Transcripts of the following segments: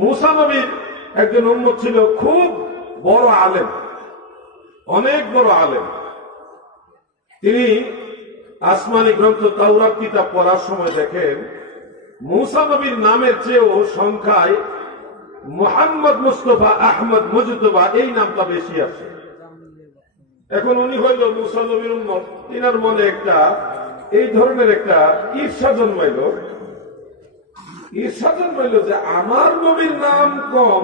মূসা নবীর একজন উম্মত ছিল, খুব বড় আলেম, অনেক বড় আলেম। তিনি আসমানি গ্রন্থ তাওরাত কিতাব পড়ার সময় দেখেন মূসা নবীর নামের চেয়েও সংখ্যায় মুহাম্মদ মুস্তাফা আহমদ মুজতবা এই নামটা বেশি আছে। এখন উনি হইল মূসা নবীর উম্মত, তিনার মনে একটা এই ধরনের একটা ঈর্ষা জন্মাইল যে আমার নবীর নাম কম,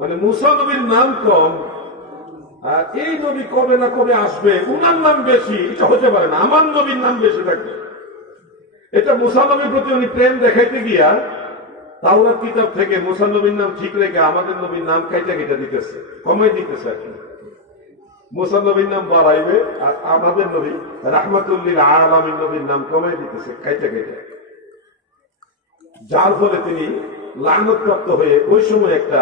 মানে মূসা নবীর নাম কম, আর এই নবী কবে না কবে আসবে, উনার নাম বেশি, এটা হতে পারে না, আমার নবীর নাম বেশি থাকবে। এটা মূসা নবীর প্রতি উনি প্রেম দেখাইতে গিয়া তাওরাত কিতাব থেকে মূসা নবীর নাম ঠিক রেখে আমাদের নবীর নাম কাইটা কেটে দিতেছে, কমাই দিতেছে আর কি। মূসা নবীর নাম বাড়াইবে আর আমাদের নবী রাহমাতুল লিল আলামিন নবীর নাম কমাই দিতেছে কাইটা কেটে। যার ফলে তিনি লানত হয়ে ওই সময় একটা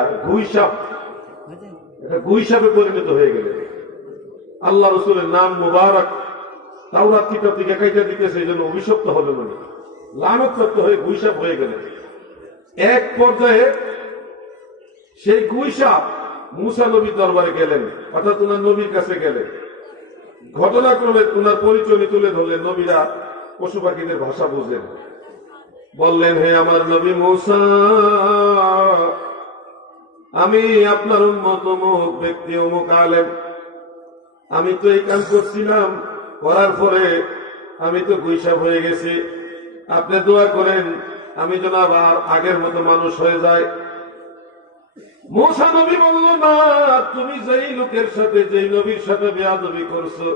গুইসাপে পরিণত হয়ে গেলেন। আল্লাহ রসুলের নাম মুবারক তাওরাত কিতাব থেকে কাইটা দিতেছে, এই জন্য অভিশপ্ত হলেন উনি, লানত হয়ে গুইসাপ হয়ে গেলেন। এক পর্যায়ে সেই গুইসাপ মূসা নবীর দরবারে গেলেন, অর্থাৎ উনার নবীর কাছে গেলেন। ঘটনাক্রমে উনার পরিচয় তুলে ধরলেন। নবীরা পশু পাখিদের ভাষা বুঝলেন। বললেন, হে আমার নবী মূসা, আমি আপনার উম্মত অমুক ব্যক্তি, অমুক আলেম। আমি তো এই কাজ করছিলাম, করার পরে আমি তো গুইসাপ হয়ে গেছি। আপনি দোয়া করেন আমি যেন আবার আগের মতো মানুষ হয়ে যায়। মূসা নবী বলল, না, তুমি যেই লোকের সাথে, যেই নবীর সাথে বেয়াদবি করছো,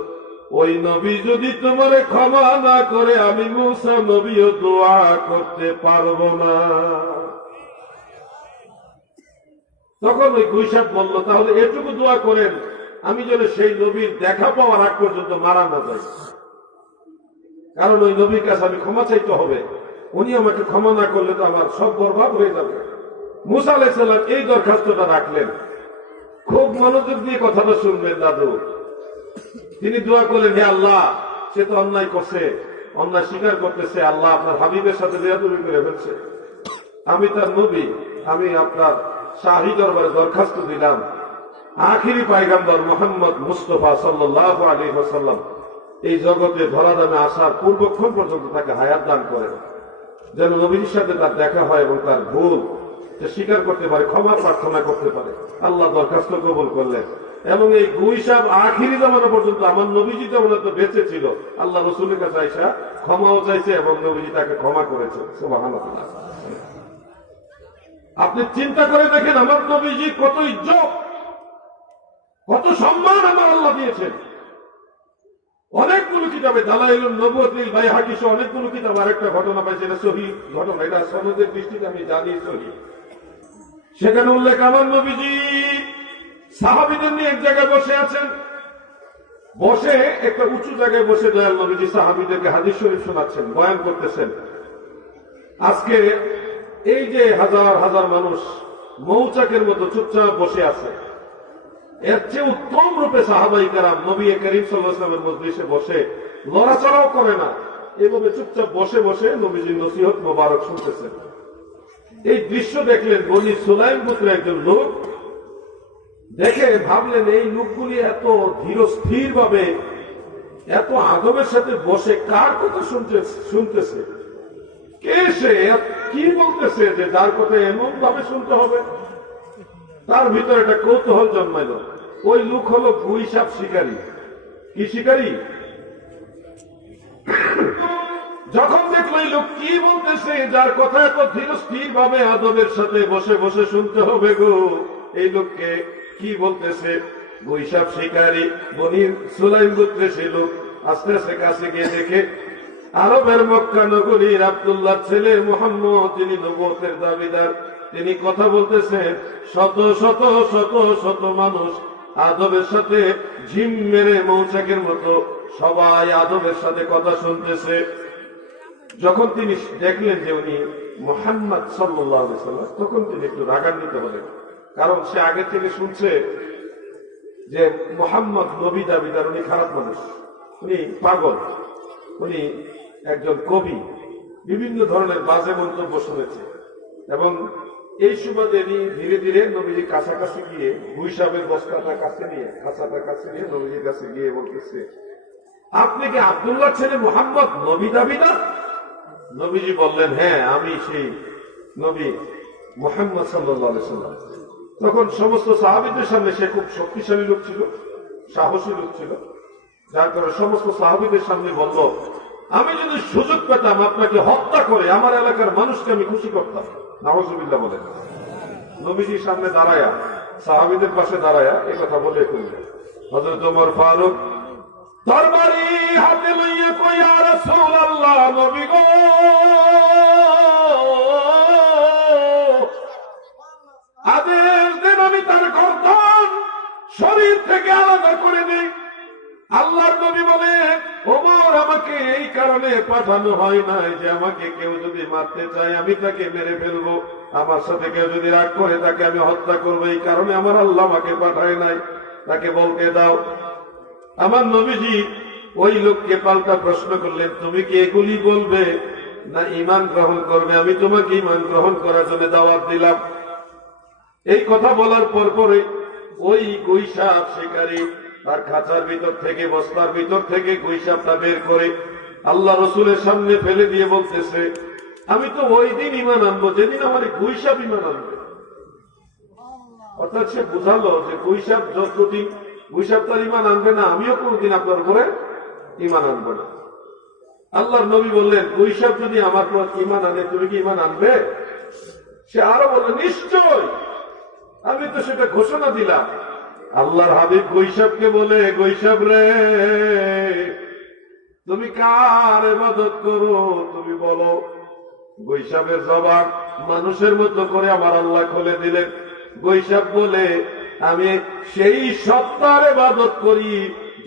ওই নবী যদি তোমারে ক্ষমা না করে, আমি মূসা নবীও দোয়া করতে পারবো না। তখন ওই গুইসাপ বলল, তাহলে এটুকু দোয়া করেন আমি যেন সেই নবীর দেখা পাওয়ার আগ পর্যন্ত মারা না যাই, কারণ ওই নবীর কাছে আমি ক্ষমা চাইতে হবে। উনি আমাকে ক্ষমা না করলে তো আমার সব বরবাদ হয়ে যাবে। মূসা আলাইহিস সালাম এই দরখাস্তটা রাখলেন। খুব মনোযোগ দিয়ে কথাটা শুনবেন দাদু। তিনি দোয়া করলেন, হে আল্লাহ, সে তো অন্যায় করছে, অন্যায় স্বীকার করতেছে, আল্লাহ আপনার হাবিবের সাথে বেয়াদবি করে ফেলছে। আমি তার নবী, আমি আপনার শাহী দরবারে দরখাস্ত দিলাম, আখিরি পয়গম্বর মুহাম্মদ মুস্তাফা সাল্লাল্লাহু আলাইহি ওয়াসাল্লাম এই জগতে ধরাধামে আসার পূর্বক্ষণ পর্যন্ত তাকে হায়াত দান করেন, যেন নবীর সাথে তার দেখা হয় এবং তার ভুল সে স্বীকার করতে পারে, ক্ষমা প্রার্থনা করতে পারে। আল্লাহ দরখাস্ত কবুল করলেন এবং এই গুইসাপ আখিরি জামানা পর্যন্ত আমার নবীজি যেমন তো বেঁচে ছিল, আল্লাহ রসুলের কাছে আইসা ক্ষমাও চাইছে এবং নবীজি তাকে ক্ষমা করেছে। সুবহানাল্লাহ। আপনি চিন্তা করে দেখেন আমার নবীজি কত ইজ্জত, কত সম্মান আমার আল্লাহ দিয়েছেন। অনেকগুলো কিতাবে দালাইলুন নবুওয়াতিল বাইহাকী সহ অনেকগুলো কিতাব আরেকটা ঘটনা পাইছে, এটা সহিহ ঘটনা, এটা সনদের দৃষ্টিতে আমি জানি সহিহ। সেখানে উল্লেখ, আমার নবীজি সাহাবীদের নিয়ে এক জায়গায় বসে আছেন, বসে একটা উঁচু জায়গায় বসে দয়াল নবীজি সাহাবীদেরকে হাদিস শরীফ শোনাচ্ছেন, বয়ান করতেছেন। আজকে এই যে হাজার হাজার মানুষ মৌচাকের মতো চুপচাপ বসে আছে, এর চেয়ে উত্তম রূপে সাহাবাই কেরাম নবী করিম সাল্লাল্লাহু আলাইহি ওয়াসাল্লামের মজলিসে বসে লড়াচড়াও করে না, এভাবে চুপচাপ বসে বসে নবীজির নসিহত মোবারক শুনতেছেন। এই দৃশ্য দেখলেন বনি সুলাইম গোত্রের একজন লোক, দেখে ভাবলেন এই লোকগুলি এত ধীরস্থির ভাবে, এত আদবের সাথে বসে কার কথা শুনতেছে, কে সে, কি বলতেছে যে যার কথা এমন ভাবে শুনতে হবে। তার ভিতরে একটা কৌতূহল জন্মাইল। ওই লোক হলো গুইসাপ শিকারী। কি শিকারী? যখন দেখলো এই লোক কি বলতেছে, যার কথা এত ধীরস্থির ভাবে আদবের সাথে বসে বসে শুনতে হবে গো, এই লোককে কি বলতেছে, গুইসাপ শিকারী বনি সুলাইম গোত্রের সেই লোক। আস্তে আস্তে কাছে গিয়ে দেখে আরবের মক্কা নগরীর আব্দুল্লাহ ছেলে মুহাম্মদ, যিনি নবুয়তের দাবিদার, তিনি কথা বলতেছেন। শত শত শত শত মানুষ আদবের সাথে ঝিম মেরে মৌচাকের মতো সবাই আদবের সাথে কথা শুনতেছে। যখন তিনি দেখলেন যে উনি মুহাম্মদ সাল্লাল্লাহু আলাইহি ওয়াসাল্লাম, তখন তিনি একটু রাগান্বিত হলেন, কারণ সে আগে থেকে শুনছে যে মুহাম্মদ নবী দাবিদার, উনি খারাপ মানুষ, উনি পাগল, উনি একজন কবি, বিভিন্ন ধরনের বাজে মন্তব্য শুনেছে এবং এই সুবাদে ধীরে ধীরে নবীজি কাছাকাছি গিয়ে গুইসাবের বস্তাটা কাছে নিয়ে খাঁচাটা কাছে নিয়ে নবীজির কাছে গিয়ে বলতেছে, আপনি কি আব্দুল্লাহ ছেলে মুহাম্মদ নবী দাবি না? নবীজি বললেন, হ্যাঁ আমি সেই নবী মুহাম্মদ সাল্লাল্লাহু আলাইহি সাল্লাম। তখন সমস্ত সাহাবীদের সামনে সে খুব শক্তিশালী লোক ছিল, সাহসী লোক ছিল, যার কারণে সমস্ত সাহাবীদের সামনে বলল, আমি যদি সুযোগ পেতাম আপনাকে হত্যা করে আমার এলাকার মানুষকে আমি খুশি করতাম। নাউজুবিল্লাহ বলেন। নবীজির সামনে দাঁড়ায়া, সাহাবীদের পাশে দাঁড়ায়া এই কথা বলে ফেললেন। হযরত ওমর ফারুক তরবারি হাতে লইয়া কই, ইয়া রাসূলুল্লাহ, নবী গো, আদেশ দেন আমি তার গর্দন শরীর থেকে আলাদা করে দিই। আল্লাহর নবী বলে, ওমর, আমাকে এই কারণে পাঠানো হয় নাই যে আমাকে কেউ যদি মারতে চায় আমি তাকে মেরে ফেলবো, আমার সাথে কেউ যদি রাগ করে তাকে আমি হত্যা করবো, এই কারণে আমার আল্লাহ আমাকে পাঠায় নাই, তাকে বলতে দাও। আমার নবীজি ওই লোককে পাল্টা প্রশ্ন করলেন, তুমি কি এগুলি বলবে না ঈমান গ্রহণ করবে? আমি তোমাকে ঈমান গ্রহণ করার জন্য দাওয়াত দিলাম। এই কথা বলার পরে ওই গুইসাপ শিকারী তার খাঁচার ভিতর থেকে, বস্তার ভিতর থেকে গুইসাপটা বের করে আল্লাহ রসুলের সামনে ফেলে দিয়ে বলতেছে, আমি তো ওই দিন ঈমান আনবো যেদিন আমার গুইসাপ ঈমান আনবে। অর্থাৎ সে বুঝালো যে গুইসাপ যতদিন গুইসাপ তার ঈমান আনবে না, আমিও কোনদিন আপনার উপরে ঈমান আনবো না। আল্লাহর নবী বললেন, গুইসাপ যদি আমার পর ঈমান আনে তুমি কি ঈমান আনবে? সে আরো বলল, নিশ্চয়, আমি তো সেটা ঘোষণা দিলাম। আল্লাহর হাবিব গুইসাপকে বলে, গুইসাপ রে, তুমি কার ইবাদত করো তুমি বলো। গুইসাপের জবান মানুষের মতো করে আমার আল্লাহ খুলে দিলেন। গুইসাপ বলে, আমি সেই সত্তার ইবাদত করি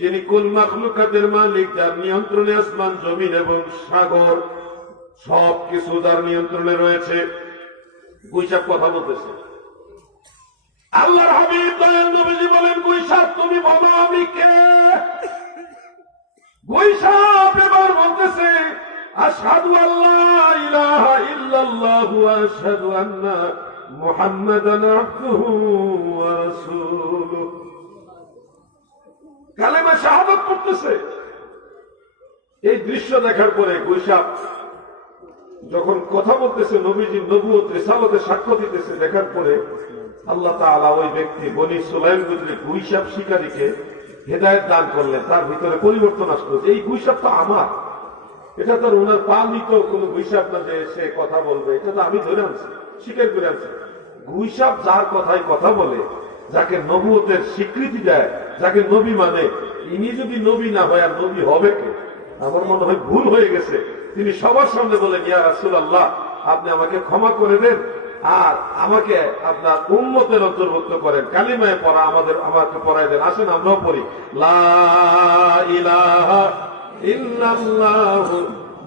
যিনি কুল মাখলুকাতের মালিক, যার নিয়ন্ত্রণে আসমান জমিন এবং সাগর সবকিছু তার নিয়ন্ত্রণে রয়েছে। গুইসাপ কথা বলতেছে। আল্লাহর হাবিব দয়াল নবীজি বলেন, গুইসাপ তুমি বলো আমি কে? গুইসাপ এবার বলতেছে, আশহাদু আল্লা ইলাহা ইল্লাল্লাহু ওয়া আশহাদু আন্না মুহাম্মাদান আবদুহু ওয়া রাসূলুহু। কালেমা শাহাদাত পড়তেছে। এই দৃশ্য দেখার পরে গুইসাপ যখন কথা বলতেছে, নবীজির নবুয়ত রিসালাতে সাক্ষ্য দিতেছে, দেখার পরে আল্লাহ তাআলা ওই ব্যক্তি বনি সুলাইম গোত্রের গুইসাপ শিকারীকে হেদায়েত দান করলেন। তার ভিতরে পরিবর্তন আসলো যে এই গুইসাপ তো আমার, এটা তো ওনার পালিত কোন গুইসাপ না যে সে কথা বলবে, এটা তো আমি ধরে আনছি, স্বীকার করে আনছি। গুইসাপ যার কথায় কথা বলে, যাকে নবুয়তের স্বীকৃতি দেয়, যাকে নবী মানে, ইনি যদি নবী না হয় আর নবী হবে কে? আমার মনে হয় ভুল হয়ে গেছে। তিনি সবার সামনে বলেন, ইয়া রাসূলুল্লাহ, আপনি আমাকে ক্ষমা করে দেন আর আমাকে আপনার উম্মতের অন্তর্ভুক্ত করেন, কালিমায় পড়া আমাকে পড়াই দেন। আসেন আমরাও পড়ি, লা ইলাহা ইল্লাল্লাহু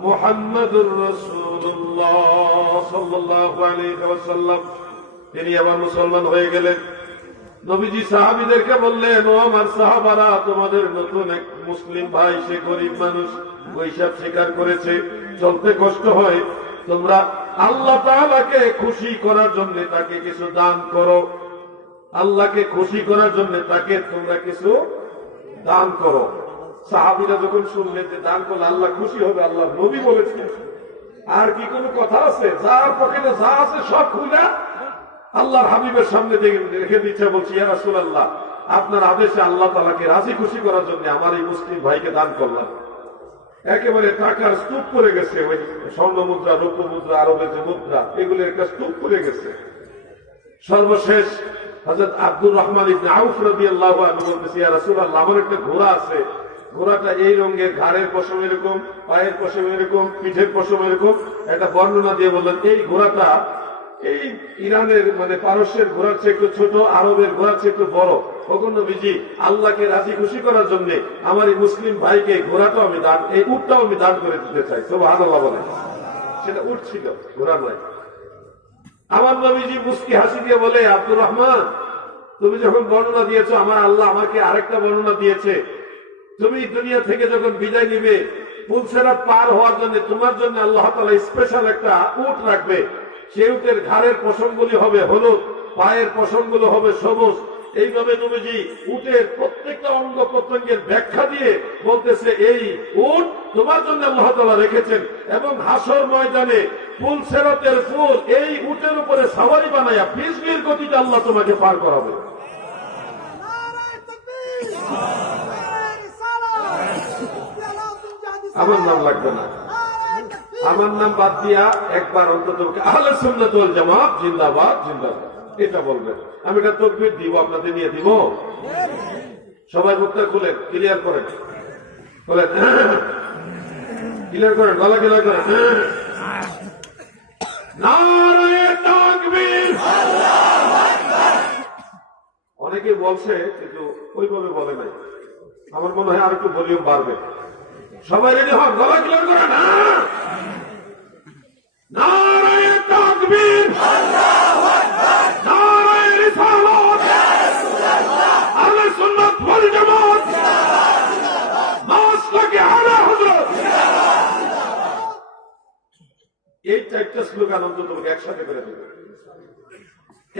মুহাম্মাদুর রাসূলুল্লাহ সাল্লাল্লাহু আলাইহি ওয়াসাল্লাম। তিনি আবার মুসলমান হয়ে গেলেন। নবীজি সাহাবীদেরকে বললেন, ও আমার সাহাবারা, তোমাদের নতুন এক মুসলিম ভাই, সে গরিব মানুষ, গুইসাপ শিকার করেছে, চলতে কষ্ট হয়, তোমরা আল্লাহ তাআলাকে খুশি করার জন্য তাকে কিছু দান করো। আল্লাহকে খুশি করার জন্য তাকে তোমরা কিছু দান করো। সাহাবীরা যখন শুনলেন যে দান করলে আল্লাহ খুশি হবে, আল্লাহ নবী বলেছেন, আর কি কোনো কথা আছে? যার পকেটে যা আছে সব খুলে আল্লাহর হাবিবের সামনে রেখে দিচ্ছে। বলছি, ইয়া রাসূলুল্লাহ, আপনার আদেশে আল্লাহ তাআলাকে রাজি খুশি করার জন্য আমার এই মুসলিম ভাইকে দান করলাম। একেবারে টাকার স্তূপ করে গেছে, ওই স্বর্ণ মুদ্রা, রৌপ্য মুদ্রা, আরবের যে মুদ্রা, এগুলো একটা স্তূপ করে গেছে। সর্বশেষ হযরত আব্দুর রহমান ইবনে আউফ রাদিয়াল্লাহু আনহু বলতেছে, ইয়া রাসূলুল্লাহ, আমার একটা ঘোড়া আছে, ঘোড়াটা এই রঙের, ঘাড়ের পশম এরকম, পায়ের পশম এরকম, পিঠের পশম এরকম। একটা বর্ণনা দিয়ে বললেন, এই ঘোড়াটা এই ইরানের মানে পারস্যের ঘোড়ার চেয়ে একটু ছোট, আরবের ঘোড়ার চেয়ে একটু বড়। তখন নবীজি আল্লাহকে রাজি খুশি করার জন্য আমার এই মুসলিম ভাইকে ঘোড়াটাও আমি দান, এই উটটাও আমি দান করে দিতে চাই। সুবহানাল্লাহ বলে। সেটা উট ছিল, ঘোড়া নয়। আমার নবীজি মুস্কি হাসি দিয়ে বলে, আব্দুর রহমান, তুমি যখন বর্ণনা দিয়েছো, আমার আল্লাহ আমাকে আরেকটা বর্ণনা দিয়েছে, তুমি দুনিয়া থেকে যখন বিদায় নিবে, পুলসেরাত পার হওয়ার জন্য তোমার জন্য আল্লাহ তাআলা স্পেশাল একটা উট রাখবে, সেই উটের ঘাড়ের পশমগুলি হবে হলুদ, পায়ের পশমগুলো হবে সবুজ। এইভাবে নবীজি উটের প্রত্যেকটা অঙ্গ প্রত্যঙ্গের ব্যাখ্যা দিয়ে বলতেছে, এই উট তোমার জন্য আল্লাহ তাআলা রেখেছেন, এবং হাসর ময়দানে ফুল সেরতের ফুল এই উটের উপরে সাওয়ারি বানায়া 20 মিল গতিতে আল্লাহ তোমাকে পার করাবে। আমার নাম লাগবে না, আমার নাম বাদ দিয়া একবার অন্তত আহলে সুন্নাত ওয়াল জামাত জিন্দাবাদ জিন্দাবাদ এটা বলবেন। আমি এটা তাকবীর দিব, আপনাদের নিয়ে দিব। সবাই মুখটা খুলেন, ক্লিয়ার করেন, বলেন ক্লিয়ার করেন, গলা ক্লিয়ার করেন। নারায়ে তাকবীর। অনেকে বলছে কিন্তু ওইভাবে বলে নাই। আমার মনে হয় আর একটু ভলিউম বাড়বে। সবাই রেডি হন, গলা ক্লিয়ার করেন। নারায়ে তাকবীর, নারায়ে রিসালাত, আহলে সুন্নাত ওয়াল জামাত, মাসলাকে আলা হযরত। এই চারটা স্লোগান অন্তত একসাথে করে দেবেন,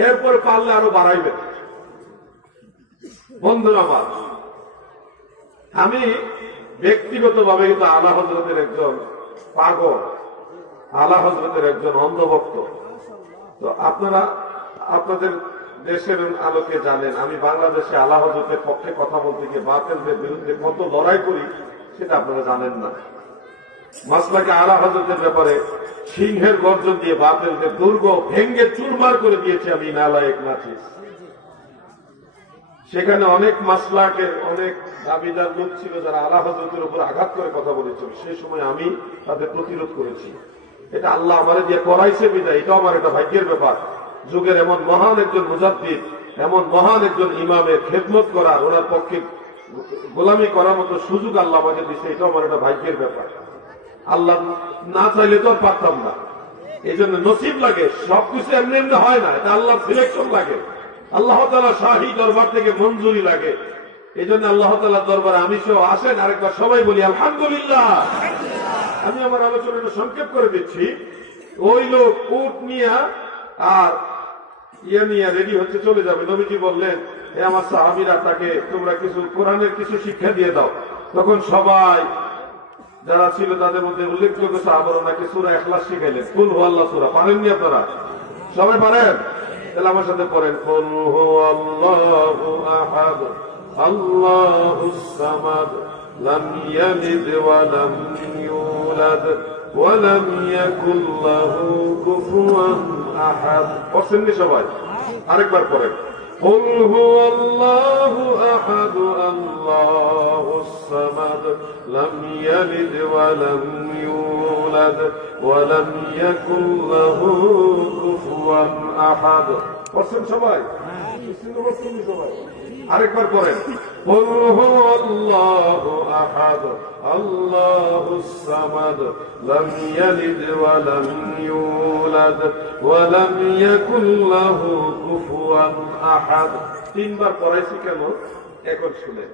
এরপর পারলে আরো বাড়াইবেন। বন্ধুরা আমার, আমি ব্যক্তিগতভাবে কিন্তু আলা হযরতের একজন পাগল, আলা হযরতের একজন অন্ধভক্ত। তো আপনারা আপনাদের দেশের আলোকে জানেন আমি বাংলাদেশে আলা হযরতের পক্ষে কথা বলতে গিয়ে বাতিলদের বিরুদ্ধে কত লড়াই করি, সেটা আপনারা জানেন না। মাসলাকে আলা হযরতের ব্যাপারে সিংহের গর্জন দিয়ে বাতিলদের দুর্গ ভেঙ্গে চুরমার করে দিয়েছি আমি নালায়েক নাচিস। সেখানে অনেক মাসলাকে অনেক দাবিদার লোক ছিল যারা আলা হযরতের উপর আঘাত করে কথা বলেছিল, সেই সময় আমি তাদের প্রতিরোধ করেছি। এটা আল্লাহ আমারে দিয়ে করাইছে বিদায়, এটাও আমার একটা ভাগ্যের ব্যাপার। যুগের এমন মহান একজন মুজাদ্দিদ, এমন মহান একজন ইমামের খেদমত করার, ওনার পক্ষে গোলামি করার মতো সুযোগ আল্লাহ আমাকে দিচ্ছে, এটাও আমার একটা ভাগ্যের ব্যাপার। আল্লাহ না চাইলে তো আর পারতাম না। এই জন্য নসিব লাগে, সবকিছু এমনি এমনি হয় না, এটা আল্লাহ সিলেকশন লাগে। আল্লাহ তাআলা শাহী দরবার থেকে মঞ্জুরি লাগে। এই জন্য আল্লাহ তাআলার দরবারে আমি সহ আসেন, আরেকবার সবাই বলি আলহামদুলিল্লাহ। আমি আমার আলোচনাটা সংক্ষেপ করে দিচ্ছি। ওই লোক উট নিয়ে আর নিয়ে রেডি হচ্ছে, চলে যাবে। নবীজি বললেন, হে আমার সাহাবীরা, তাকে তোমরা কিছু কোরআনের কিছু শিক্ষা দিয়ে দাও। তখন সবাই যারা ছিল তাদের মধ্যে উল্লেখযোগ্য সাহাবারা নাকি সূরা ইখলাস শিখাইলেন। কুল হুয়াল্লাহ সূরা পারেননি আপনারা? সবাই পারেন? তাহলে আমার সাথে পড়েন, কুল হুয়াল্লাহু আহাদ আল্লাহুস সামাদ লাম ইয়ালিদ ওয়া লাম ইউলাদ ওয়া লাম ইয়াকুল লাহু কুফুয়ান আহাদ। পড়ছেননি সবাই? আরেকবার পড়েন, কুল হুয়াল্লাহু আহাদ আল্লাহুস সামাদ লাম ইয়ালিদ ওয়া লাম ইউলাদ ওয়া লাম ইয়াকুল লাহু কুফুয়ান আহাদ। পড়ছেন সবাই? সবাই আরেকবার করেন, কুল হুয়াল্লাহু আহাদ আল্লাহুস সামাদ লাম ইয়ালিদ ওয়া লাম ইউলাদ ওয়া লাম ইয়াকুল লাহু কুফুয়ান আহাদ। তিনবার পড়াইছি কেন এখন শুনেন।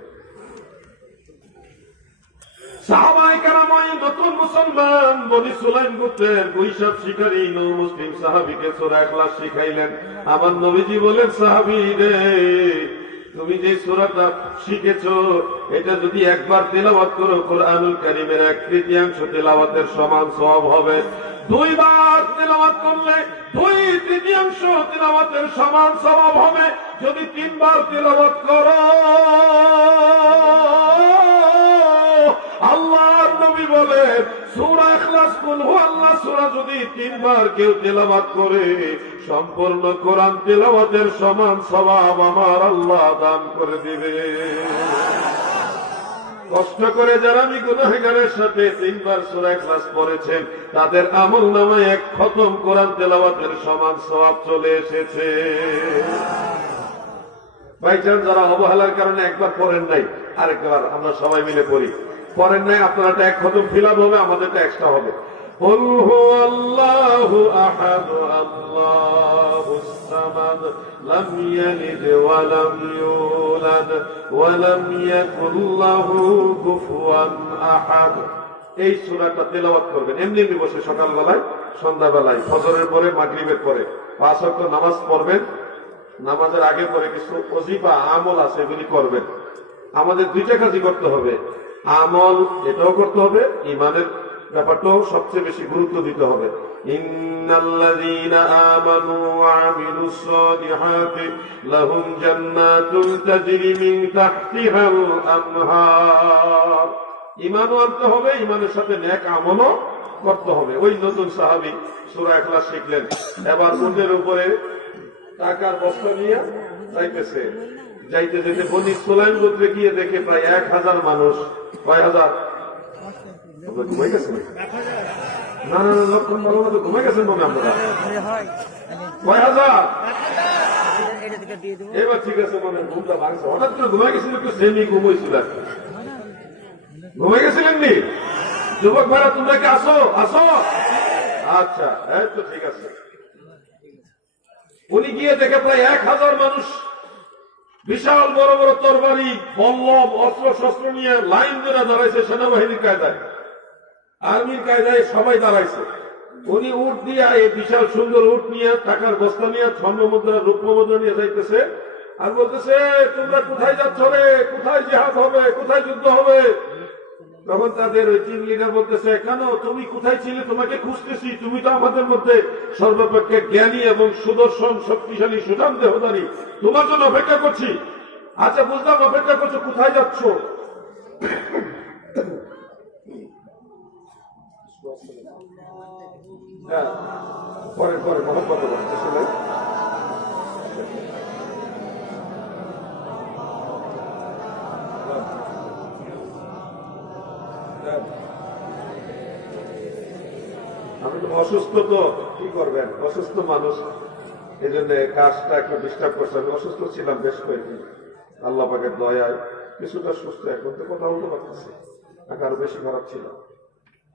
সাহাবায়ে কেরাম নতুন মুসলমান বনি সুলাইম গোত্রের বৈশাখ শিকারী নৌ মুসলিম সাহাবীকে সূরা ইখলাস শিখাইলেন। আমার নবীজি বলেন, সাহাবী রে, তুমি যে সূরাটা শিখেছো এটা যদি একবার তেলাওয়াত করো, কোরআনুল কারীমের 1/3 তেলাওয়াতের সমান সওয়াব হবে। দুইবার তেলাওয়াত করলে 2/3 তেলাওয়াতের সমান সওয়াব হবে। যদি 3বার তেলাওয়াত করো, আল্লাহর নবী বলেন, সূরা ইখলাস কুল হুয়াল্লাহ সূরা যদি 3বার কেউ তেলাওয়াত করে, সম্পূর্ণ কোরআন তেলাওয়াতের সমান সওয়াব আমার আল্লাহ দান করে দিবে। কষ্ট করে যারা আমি গুনাহগারের সাথে 3বার সূরা ইখলাস পড়েছেন, তাদের আমলনামায় 1 খতম কোরআন তেলাওয়াতের সমান সওয়াব চলে এসেছে। ভাইজান, যারা অবহেলার কারণে একবার পড়েন নাই, আরেকবার আমরা সবাই মিলে পড়ি। পড়েন নাই, আপনারা 1 খতম ফিলাপ হবে, আমাদেরটা এক্সট্রা হবে। কুল হুয়াল্লাহু আহাদ আল্লাহুস সামাদ লাম ইয়ালিদ ওয়া লাম ইউলাদ ওয়া লাম ইয়াকুল লাহু কুফুয়ান আহাদ। এই সূরাটা তেলাওয়াত করবেন এমনি এমনি বসে, সকালবেলায়, সন্ধ্যাবেলায়, ফজরের পরে, মাগরিবের পরে 5 ওয়াক্ত নামাজ পড়বেন। নামাজের আগে পরে কিছু ওজিফা আমল আছে, এগুলি করবেন। আমাদের দুইটা কাজই করতে হবে, আমল এটাও করতে হবে, ইমানের ব্যাপারটাও সবচেয়ে বেশি গুরুত্ব দিতে হবে। ইন্নাল্লাযীনা আমানু ওয়া আমিলুস সালিহাতি লাহুম জান্নাতুন তাজরি মিন তাহতিহাল আনহার। ঈমানও আনতে হবে, ঈমানের সাথে নেক আমলও করতে হবে। ওই নতুন সাহাবী সূরা ইখলাস শিখলেন, এবার উটের উপরে টাকার বস্তা নিয়ে যাইতেছে। যাইতে যেতে বনি সুলাইম গোত্রে গিয়ে দেখে প্রায় 1000 মানুষ। কয় হাজার? ঘুমাই গেছেন? না না না, লক্ষণ ভালো মতো ঘুমাই গেছেন মনে আপনারা? কয় হাজার? এবার ঠিক আছে, মানে ঘুমটা ভাঙছে। হঠাৎ করে ঘুমাই গেছিল, একটু সেমি ঘুমাইছিল আর কি। ঘুমাই গেছিলেন নি? যুবক ভাইরা তোমরা কি আসো? আসো, আচ্ছা, এই তো ঠিক আছে। উনি গিয়ে দেখে প্রায় 1000 মানুষ বিশাল বড় বড় তরবারি, বল্লম, অস্ত্র শস্ত্র নিয়ে লাইন ধরে দাঁড়াইছে। সেনাবাহিনীর কায়দায়, আর্মির কায়দায় সবাই দাঁড়াইছে। উনি উট দিয়ে, এই বিশাল সুন্দর উট নিয়ে, টাকার বস্তা নিয়ে, স্বর্ণ মুদ্রা, রূপ মুদ্রা নিয়ে যাইতেছে আর বলতেছে, তোমরা কোথায় যাচ্ছ রে? কোথায় জিহাদ হবে? কোথায় যুদ্ধ হবে? তখন তাদের ওই টিম লিডার বলতেছে, কেন তুমি কোথায় ছিলে? তোমাকে খুঁজতেছি, তুমি তো আমাদের মধ্যে সর্বাপেক্ষা জ্ঞানী এবং সুদর্শন, শক্তিশালী, সুঠাম দেহধারী, তোমার জন্য অপেক্ষা করছি। আচ্ছা বুঝলাম, অপেক্ষা করছো, কোথায় যাচ্ছ? হ্যাঁ, পরে পরে মহব্বত করতে শুনে আমি তো অসুস্থ, তো কি করবেন, অসুস্থ মানুষ, এই জন্য কাজটা একটু ডিস্টার্ব করছে। আমি অসুস্থ ছিলাম বেশ কয়েকদিন, আল্লাহ পাকের দয়ায় কিছুটা সুস্থ, এখন তো কথা বলতে পারতেছি, আরো বেশি খারাপ ছিল।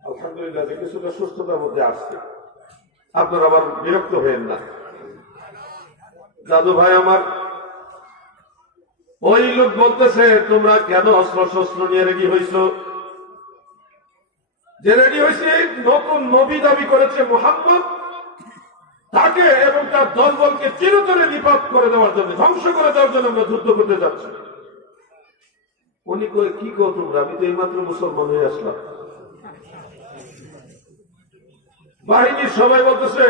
আলহামদুলিল্লাহ যে কিছুটা সুস্থতার মধ্যে আসছে। আপনারা আবার বিরক্ত হয়েন না। দাদু ভাই আমার, ওই লোক বলতেছে, তোমরা কেন অস্ত্র শস্ত্র নিয়ে রেডি হইছ? যে রেডি হয়েছে, নতুন নবী দাবি করেছে মুহাম্মদ, তাকে এবং তার দলবলকে চিরতরে নিপাত করে দেওয়ার জন্য, ধ্বংস করে দেওয়ার জন্য আমরা যুদ্ধ করতে যাচ্ছি। উনি কয়ে, কি কো তোমরা? আমি তো এইমাত্র মুসলমান হয়ে আসলাম। বাহিনীর সবাই বলতেছে,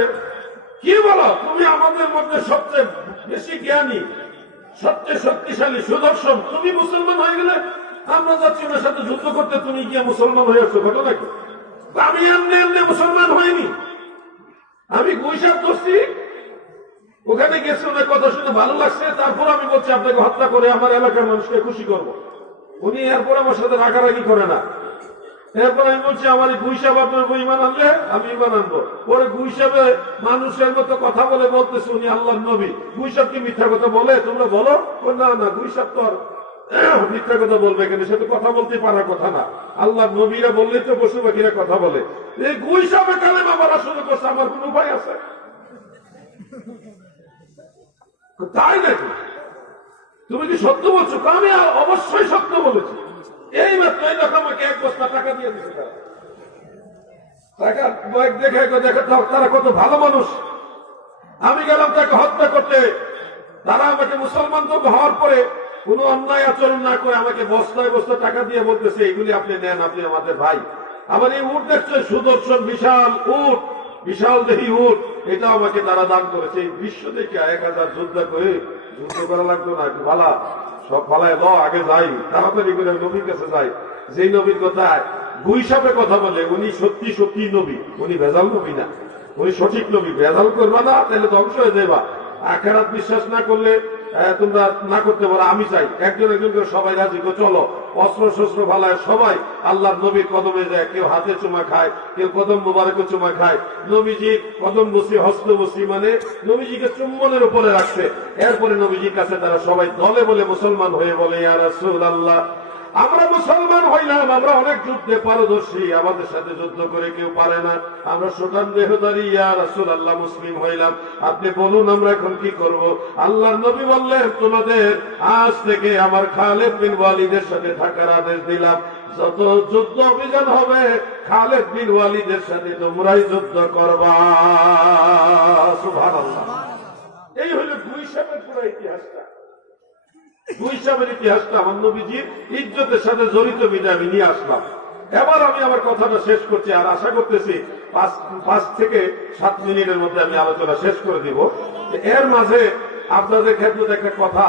কি বলো তুমি? আমাদের মধ্যে সবচেয়ে বেশি জ্ঞানী, সবচেয়ে শক্তিশালী, সুদর্শন, তুমি মুসলমান হয়ে গেলে আমরা যাচ্ছি ওনার সাথে যুদ্ধ করতে, তুমি গিয়ে মুসলমান হয়ে আসছো, ঘটনা কি? আমি এমনি এমনি মুসলমান হয়নি, আমি গুইসাপ করছি, ওখানে গেছে, ওনার কথা শুনে ভালো লাগছে, তারপর আমি বলছি আপনাকে হত্যা করে আমার এলাকার মানুষকে খুশি করব। উনি এরপর আমার সাথে রাগারাগি করে না। এরপর আমি বলছি, আমার এই গুইসাপ আপনার ইমান আনলে আমি ইমান আনবো। পরে গুইসাপে মানুষের মতো কথা বলে বলতেছে উনি আল্লাহর নবী। গুইসাপ কি মিথ্যা কথা বলে? তোমরা বলো। না না, গুইসাপ তো আর মিথ্যা কথা বলবে কেন? সে তো কথা বলতে পারার কথা না। আল্লাহর নবীরা বললেই তো পশু পাখিরা কথা বলে। এই গুইসাপে কালেমা বলা শুরু করছে, আমার কোন উপায় আছে? তাই নাকি? তুমি কি সত্য বলছো? আমি অবশ্যই সত্য বলেছি। এই মাত্র এই লোক আমাকে 1 বস্তা টাকা দিয়ে দিচ্ছে। টাকা দেখে দেখে তারা কত ভালো মানুষ। আমি গেলাম তাকে হত্যা করতে, তারা আমাকে মুসলমান তো হওয়ার পরে কোন অন্যায় আচরণ না করে আমাকে বস্তায় বস্তা টাকা দিয়ে বলতেছে, এগুলি আপনি নেন, আপনি আমাদের ভাই। আমার এই উট দেখছে, সুদর্শন বিশাল উট, বিশাল দেহী উট, এটা আমাকে তারা দান করেছে। এই দৃশ্য দেখে 1000 যোদ্ধা করে, যুদ্ধ করা লাগতো না, একটু ভালা সব ফালায় দাও, আগে যাই, তাড়াতাড়ি করে নবীর কাছে যাই। যেই নবীর কথা গুইসাপে কথা বলে, উনি সত্যি সত্যি নবী, উনি ভেজাল নবী না, উনি সঠিক নবী। ভেজাল করবা না, তাহলে ধ্বংস হয়ে যাবা। আখিরাত বিশ্বাস না করলে তোমরা না করতে পারো, আমি চাই একজন একজন করে সবাই রাজি করে চলো, অস্ত্র শস্ত্র ফালায় সবাই আল্লাহর নবীর কদমে যায়। কেউ হাতে চুমা খায়, কেউ কদম মুবারকে চুমা খায়। নবীজি কদম বসি, হস্ত বসি, মানে নবীজিকে চুম্বনের উপরে রাখছে। এরপরে নবীজির কাছে তারা সবাই দলে বলে মুসলমান হয়ে বলে, ইয়া রাসূলুল্লাহ, আমরা মুসলমান হইলাম, আমরা অনেক যুদ্ধে পারদর্শী, আমাদের সাথে যুদ্ধ করে কেউ পারে না, আমরা সুঠাম দেহধারী, ইয়া রাসূলুল্লাহ মুসলিম হইলাম, আপনি বলুন আমরা এখন কি করব? আল্লাহর নবী বললেন, তোমাদের আজ থেকে আমার খালিদ বিন ওয়ালিদের সাথে থাকার আদেশ দিলাম। যত যুদ্ধ অভিযান হবে খালেদ বিন ওয়ালিদের সাথে তোমরাই যুদ্ধ করবা। সুবহানাল্লাহ। এই হলো গুইসাবের পুরো ইতিহাসটা। গুইসাবের ইতিহাসটা আমার নবীজির ইজ্জতের সাথে জড়িত বিধায় আমি নিয়ে আসলাম। এবার আমি আমার কথাটা শেষ করছি, আর আশা করতেছি 5 থেকে 7 মিনিটের মধ্যে আমি আলোচনা শেষ করে দিব। এর মাঝে আপনাদের ক্ষেত্রে একটা কথা